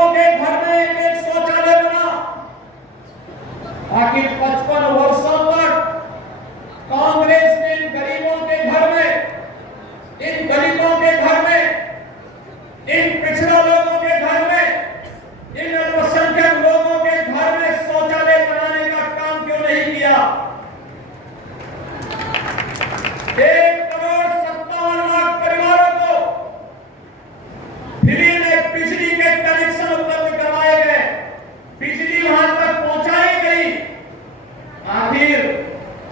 गरीबों के घर में एक शौचालय बना, ताकि 55 वर्षों तक कांग्रेस ने इन गरीबों के घर में, इन दलितों के घर में, इन पिछड़ा लोगों के घर में, इन अल्पसंख्यक लोगों के घर में शौचालय बनाने का काम क्यों नहीं किया? 1,57,00,000 परिवारों को फ्री में बिजली के कनेक्शन उपलब्ध करवाए गए, बिजली वहां तक पहुंचाई गई। आखिर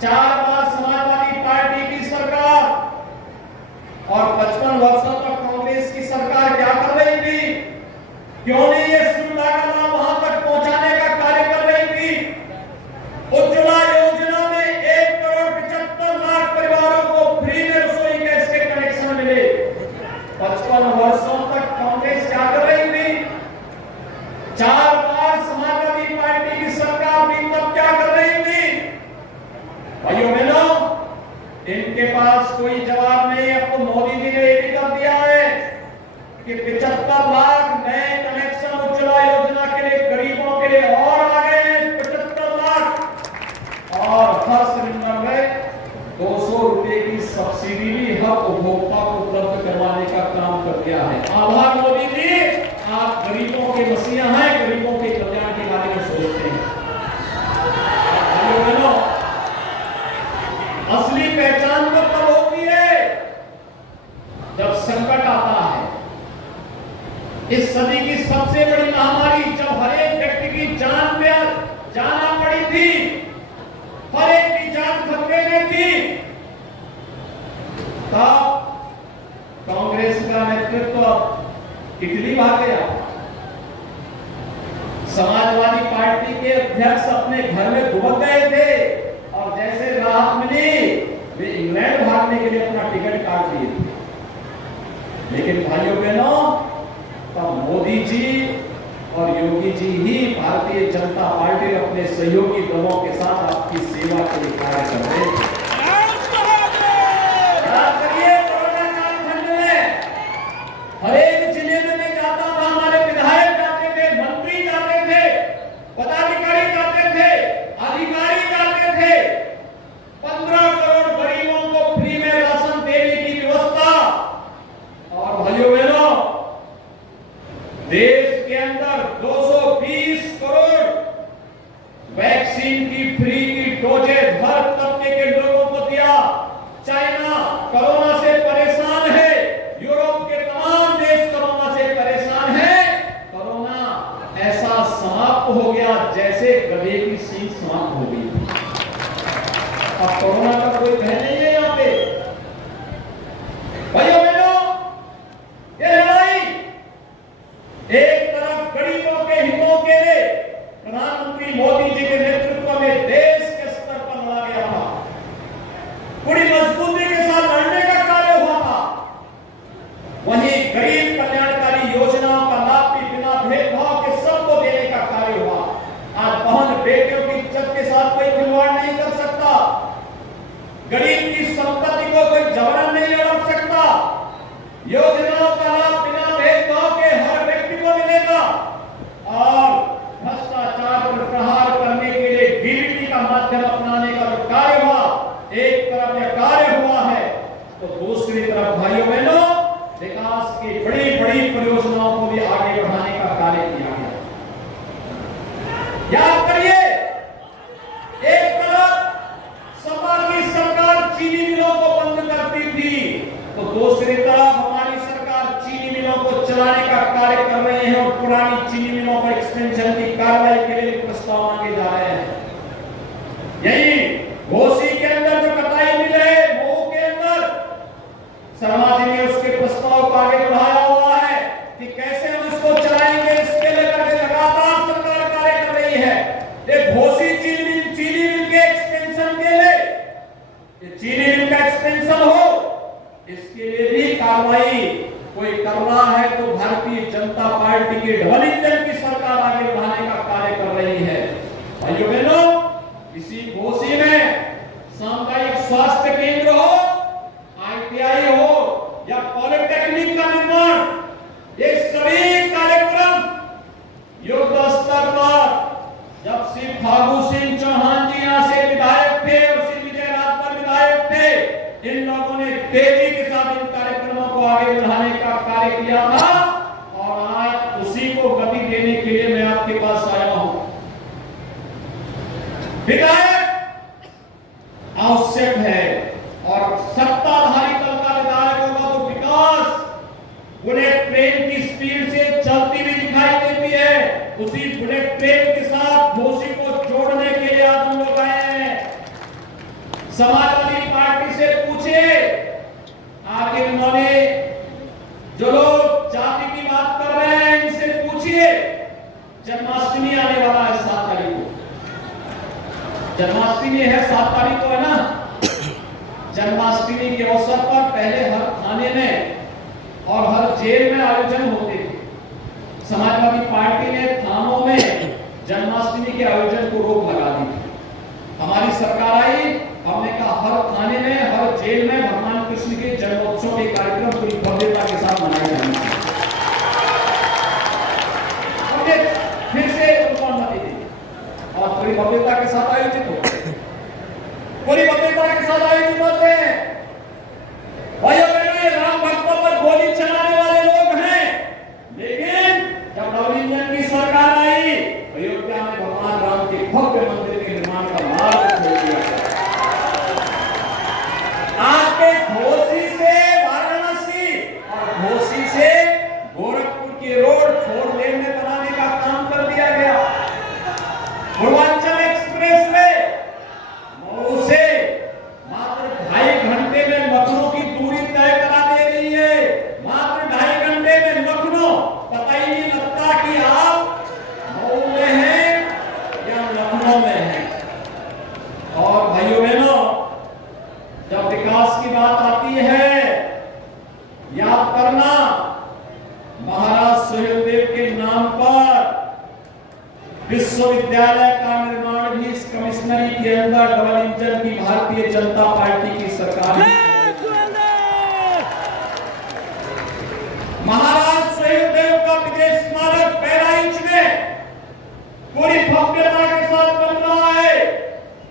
4 बार समाजवादी पार्टी की सरकार और 55 वर्षों तक कांग्रेस की सरकार क्या कर रही थी? क्यों नहीं ये सुविधा का लाभ वहां तक पहुंचाने का कार्य कर रही थी? उज्ज्वला योजना में 1,75,00,000 परिवारों को फ्री में रसोई गैस के कनेक्शन मिले। 55 वर्षों तक कांग्रेस क्या कर रही थी? 4 बार समाजवादी पार्टी की सरकार भी तब क्या कर रही थी? भाइयों बहनों, इनके पास कोई जवाब नहीं। अब तो मोदी जी ने ये भी कर दिया है कि 75 लाख नए कनेक्शन उज्ज्वला योजना के लिए गरीबों के लिए और आ गए हैं, 75 लाख। और हर सिलेंडर में 200 रुपए की सब्सिडी भी हर उपभोक्ता को उपलब्ध करवाने का काम कर दिया है। आभार मोदी जी, आप गरीबों के मसीहा हैं, गरीबों के कल्याण के बारे में सोचते हैं। असली पहचान तो तब होती है जब संकट आता है। इस सदी की सबसे बड़ी महामारी जब हर एक व्यक्ति की जान पे जाना पड़ी थी, हर एक की जान खतरे में थी, तब कांग्रेस का नेतृत्व इटली भाग गया। समाजवादी पार्टी के अध्यक्ष अपने घर में दुबक गए थे और जैसे राहत मिली वे इंग्लैंड भागने के लिए अपना टिकट काट दिए थे। लेकिन भाइयों बहनों, तब मोदी जी और योगी जी ही भारतीय जनता पार्टी अपने सहयोगी दलों के साथ आपकी सेवा के लिए कार्य कर रहे थे। याद करिए, कोरोना कालखंड में हर एक जिले में मैं जाता था, हमारे विधायक जाते थे, मंत्री जाते थे, पदाधिकारी जाते थे, अधिकारी जाते थे। 15 करोड़ गरीबों को फ्री में राशन देने की व्यवस्था। और भाइयों बहनों, देश के अंदर 220 करोड़ वैक्सीन की फ्री की डोजेज हर तबके के लोगों को दिया। चाइना कोरोना से परेशान है, यूरोप के तमाम देश कोरोना से परेशान है। कोरोना ऐसा समाप्त हो गया जैसे गधे की सींग समाप्त हो गई। अब कोरोना का कोई भय नहीं है यहाँ पे। भाइयों बहनों, ये लड़ाई एक तरफ गरीबों के हितों के लिए प्रधानमंत्री मोदी जी के नेतृत्व में देश के स्तर पर लड़ा गया था, पूरी मजबूती के साथ लड़ने का कार्य हुआ था। वहीं गरीब कल्याणकारी योजनाओं का लाभ भी बिना भेदभाव के सबको देने का कार्य हुआ। आज बहन बेटियों की इज्जत के साथ कोई खिलवाड़ नहीं कर सकता, गरीब की संपत्ति को कोई जबरन नहीं हड़प सकता। योजनाओं का लाभ बिना भेदभाव के हर व्यक्ति को मिलेगा और भ्रष्टाचार पर प्रहार करने के लिए डीबीटी का माध्यम अपनाने का जो कार्य हुआ, एक तरफ यह कार्य हुआ है तो दूसरी तरफ भाइयों बहनों, विकास की बड़ी बड़ी परियोजनाओं को भी आगे बढ़ाने का कार्य किया गया। याद करिए, एक तरफ सपा की सरकार चीनी मिलों को बंद करती थी तो दूसरी तरफ हमारी सरकार चीनी मिलों को चलाने का कार्य कर रहे हैं और पुरानी चीनी मिलों पर एक्सपेंशन की कार्रवाई के लिए प्रस्ताव मांगे जा रहे हैं। यही घोसी के अंदर जो कटाई मिल है, मऊ के अंदर शर्मा जी ने उसके प्रस्ताव को आगे बढ़ाया हुआ है कि कैसे हम इसको चलाएंगे। इसके लिए लगातार सरकार कार्य कर रही है। एक घोसी चीनी मिल के एक्सपेंशन के लिए, चीनी मिल का एक्सपेंशन हो, इसके लिए भी कार्रवाई कोई कर रहा है तो भारतीय जनता पार्टी की डबल इंजन की सरकार आगे बढ़ाने का कार्य कर रही है। भाइयों बहनों, इसी घोसी में सामुदायिक स्वास्थ्य केंद्र हो, ITI हो या पॉलिटेक्निक का निर्माण, ये सभी कार्यक्रम उसी को गति देने के लिए मैं आपके पास आया हूं। विधायक आवश्यक है और सत्ताधारी दल का विधायक होगा तो विकास बुलेट ट्रेन की स्पीड से चलती हुई दिखाई देती है। उसी बुलेट ट्रेन के साथ घोसी को जोड़ने के लिए आज हम लोग आए हैं। समाजवादी पार्टी से पूछे, आखिर उन्होंने जो लोग जाति की बात कर रहे हैं इनसे पूछिए, जन्माष्टमी आने वाला है 7 तारीख को। जन्माष्टमी है 7 तारीख को, है ना। जन्माष्टमी के अवसर पर पहले हर थाने में और हर जेल में आयोजन होते थे। समाजवादी पार्टी ने थानों में जन्माष्टमी के आयोजन को रोक लगा दी। हमारी सरकार आई, हमने कहा हर थाने में हर जेल में भगवान कृष्ण के जन्मोत्सव के कार्यक्रम पूरी भव्यता के साथ मनाए जाएंगे। हमने फिर से अनुमति दी और पूरी भव्यता के साथ आयोजित होते हैं, पूरी भव्यता के साथ आयोजित होते हैं। राम भक्तों पर गोली चलाने वाले लोग हैं, लेकिन जब नवनिर्माण की सरकार आई, अयोध्या में भगवान राम के भव्य मंदिर के निर्माण का मार्ग खोल दिया गया। आज के घोसी से वाराणसी और घोसी से गोरखपुर की रोड 4 लेन में बनाने का काम कर दिया गया। पूर्वांचल एक्सप्रेस वे मऊ से मात्र 2.5 घंटे में लखनऊ की दूरी तय करा दे रही है। मात्र 2.5 घंटे में लखनऊ, पता ही नहीं लगता कि आप मऊ में हैं या लखनऊ में हैं। और भाइयों बहनों, जब विकास की बात आती है, याद करना महाराज सुहेलदेव के नाम पर विश्वविद्यालय का निर्माण भी इस कमिश्नरी के अंदर डबल इंजन की भारतीय जनता पार्टी की सरकार ने। महाराज सुहेलदेव का विदेश स्मारक बहराइच में पूरी भव्यता के साथ बन रहा है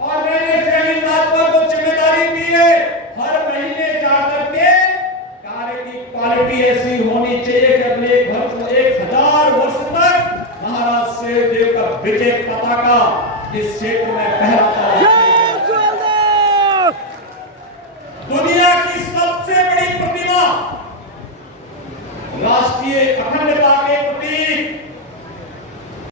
और मैंने सेलिंग राजभर को जिम्मेदारी दी है, हर महीने जाकर के कार्य की क्वालिटी ऐसी होनी चाहिए कि अगले 1000 वर्ष तक महाराज सुहेलदेव का विजय पताका इस क्षेत्र